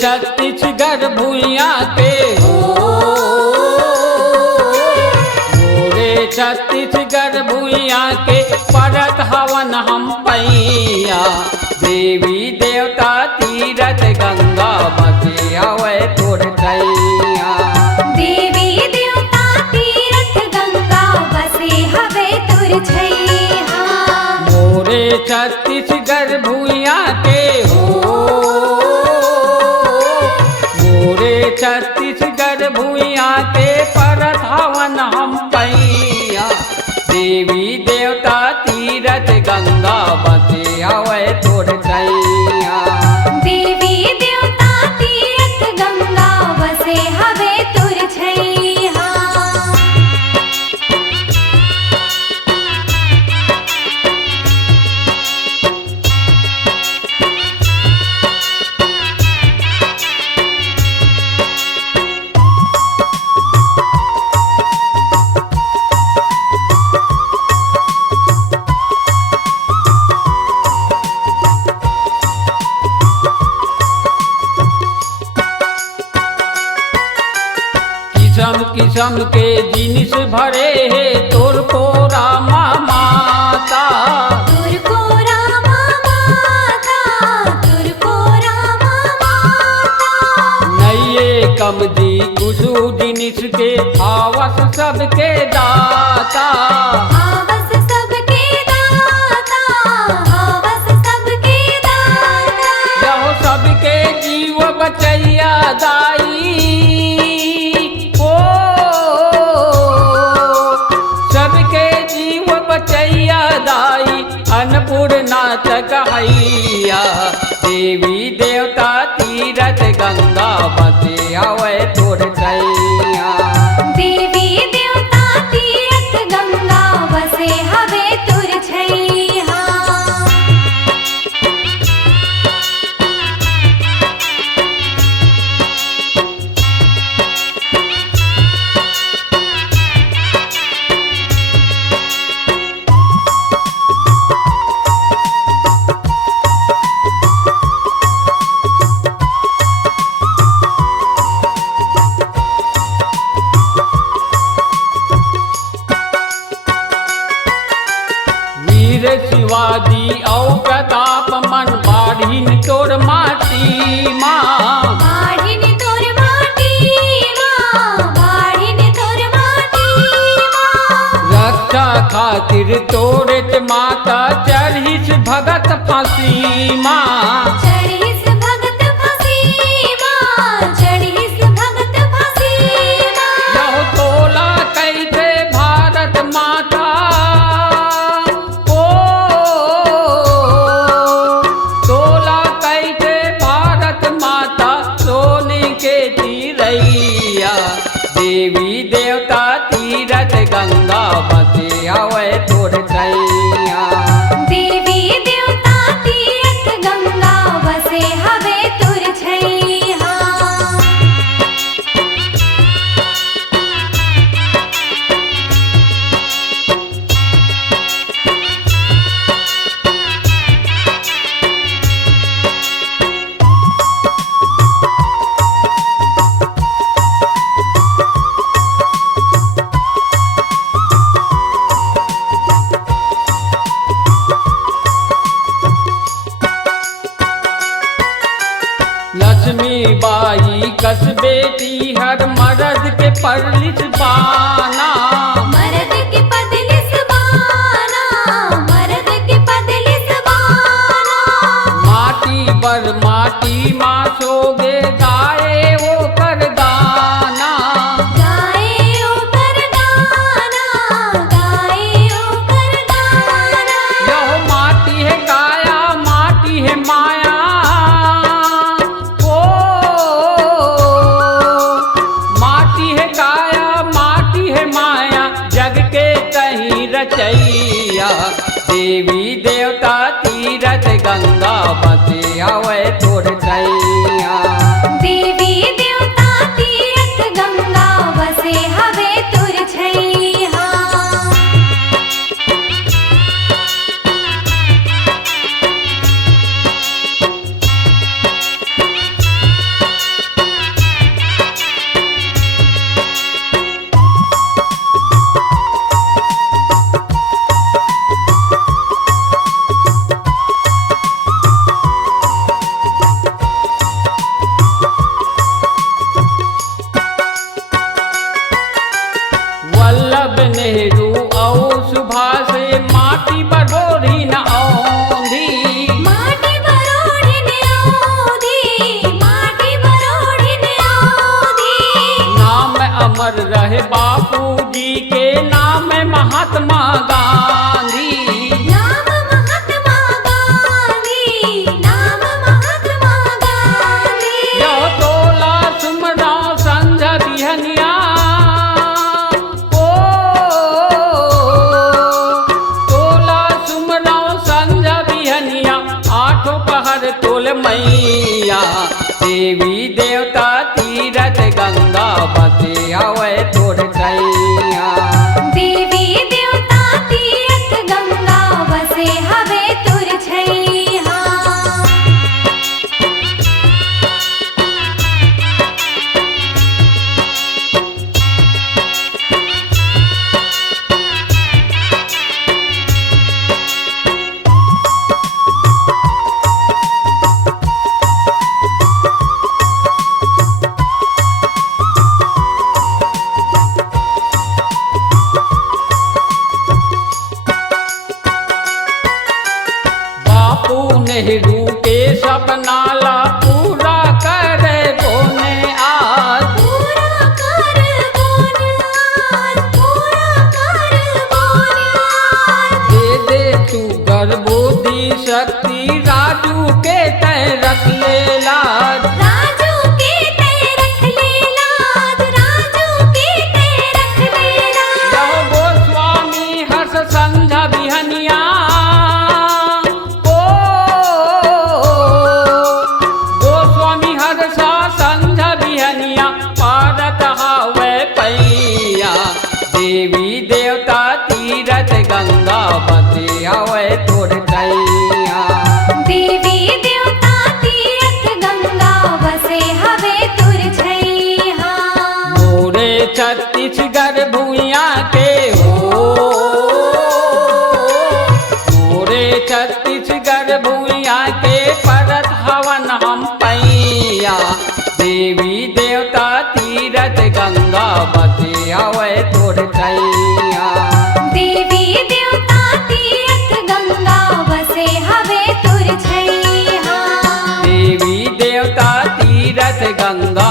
छत्तीसगढ़ भुइया के मोरे छत्तीसगढ़ भुइया के परत हवन हम पैया। देवी देवता तीरथ गंगा बसे हवे तोर छैया। देवी देवता तीरथ गंगा बसे हवे तोर छैया। मोरे छत्तीसगढ़ भुइया के मोरे छत्तीसगढ़ भुइया के परत हवन हम पैया। देवी देवता तीरथ गंगा बसे हवे तोर छैया। देवी देवता तीरथ गंगा बसे हवे तोर छैया। किसम किसम के जिनिस भरे है तोर कोरा माता। तोर कोरा माता, तोर कोरा माता। नये कमदी कुसु जिनिस के आवस सबके दाता। आवस सबके दाता, आवस सबके दाता। यहो सबके जीव बचैया दाई। सबके जीव बचैया दाई अन्नपूर्णा कहैया। देवी देवता तीरथ गंगा बसे हवे तोर छैया। देवी देवता तीरथ गंगा बसे हवे तोर छैया। वीर शिवाजी औ प्रताप मन बाढ़िन तोर माटी माँ। बाढ़िन तोर माटी माँ, बाढ़िन तोर माटी माँ। रक्षा खातिर तोरे माता चढ़िस भगत फांसी माँ। चढ़िस भगत फांसी माँ, चढ़िस भगत फांसी माँ। यहो तोला कैसे भारत माता। तोला कैसे भारत माता सोने के चिरैया। देवी देवता तीरथ गंगा बसे हवे तोर छैया। देवी देवता तीरथ गंगा बसे हवे तोर छैया। लक्ष्मी बाई कस बेटी हर मर्द के परलिस बाना। मर्द के पदलिस बाना, मर्द के पदलिस बाना। माटी बर माटी माँ सोगे गाए वो कर गाना। गाए ओकर गाना, गाए ओकर गाना। यहो माटी है काया माटी है माया। ओ माटी है काया माटी है माया जग के कहीं रचैया। देवी देवता तीरथ गंगा बसे हवे तोर छैया। देवी देवता तीरथ गंगा बसे हवे तोर छैया। अमर रहे बापूजी के नाम महात्मा गांधी। नाम महात्मा गांधी, नाम महात्मा गांधी। यो तोला सुमरा संझ बिहनिया, ओ तोला सुमरा संझ बिहनिया, आठों पहर तोल मैया। देवी देवता तीरथ गंगा बसे हवे तोर छैया। देवी देवता तीरथ गंगा बसे हवे तुर छैया। बापू नेहरू के सपना ला पूरा करे बोने आज। पूरा कर बोन आज, पूरा कर बोन आज। दे तू गर्भोदी शक्ति राजू के तय रख ले लाज। राजू के तय रख ले लाज, राजू के तय रख ले लाज। यह गोस्वामी हर्ष संझा बिहनिया, गोस्वामी हर्ष संझा बिहनिया, पारत हावे पैया। देवी देवता तीरथ गंगा बसे हवे तोर छैया। देवी देवता तीरथ गंगा बसे हवे तुर छैया। मोरे छत्तीसगढ़ भूइया के हो, मोरे छत्तीसगढ़ भूइया के परत हवन हम पैया। देवी देवता तीरथ गंगा बसे हवे तोर छैया। देवी देवता तीरथ गंगा बसे हवे तुर छैया। देवी देवता तीरथ गंगा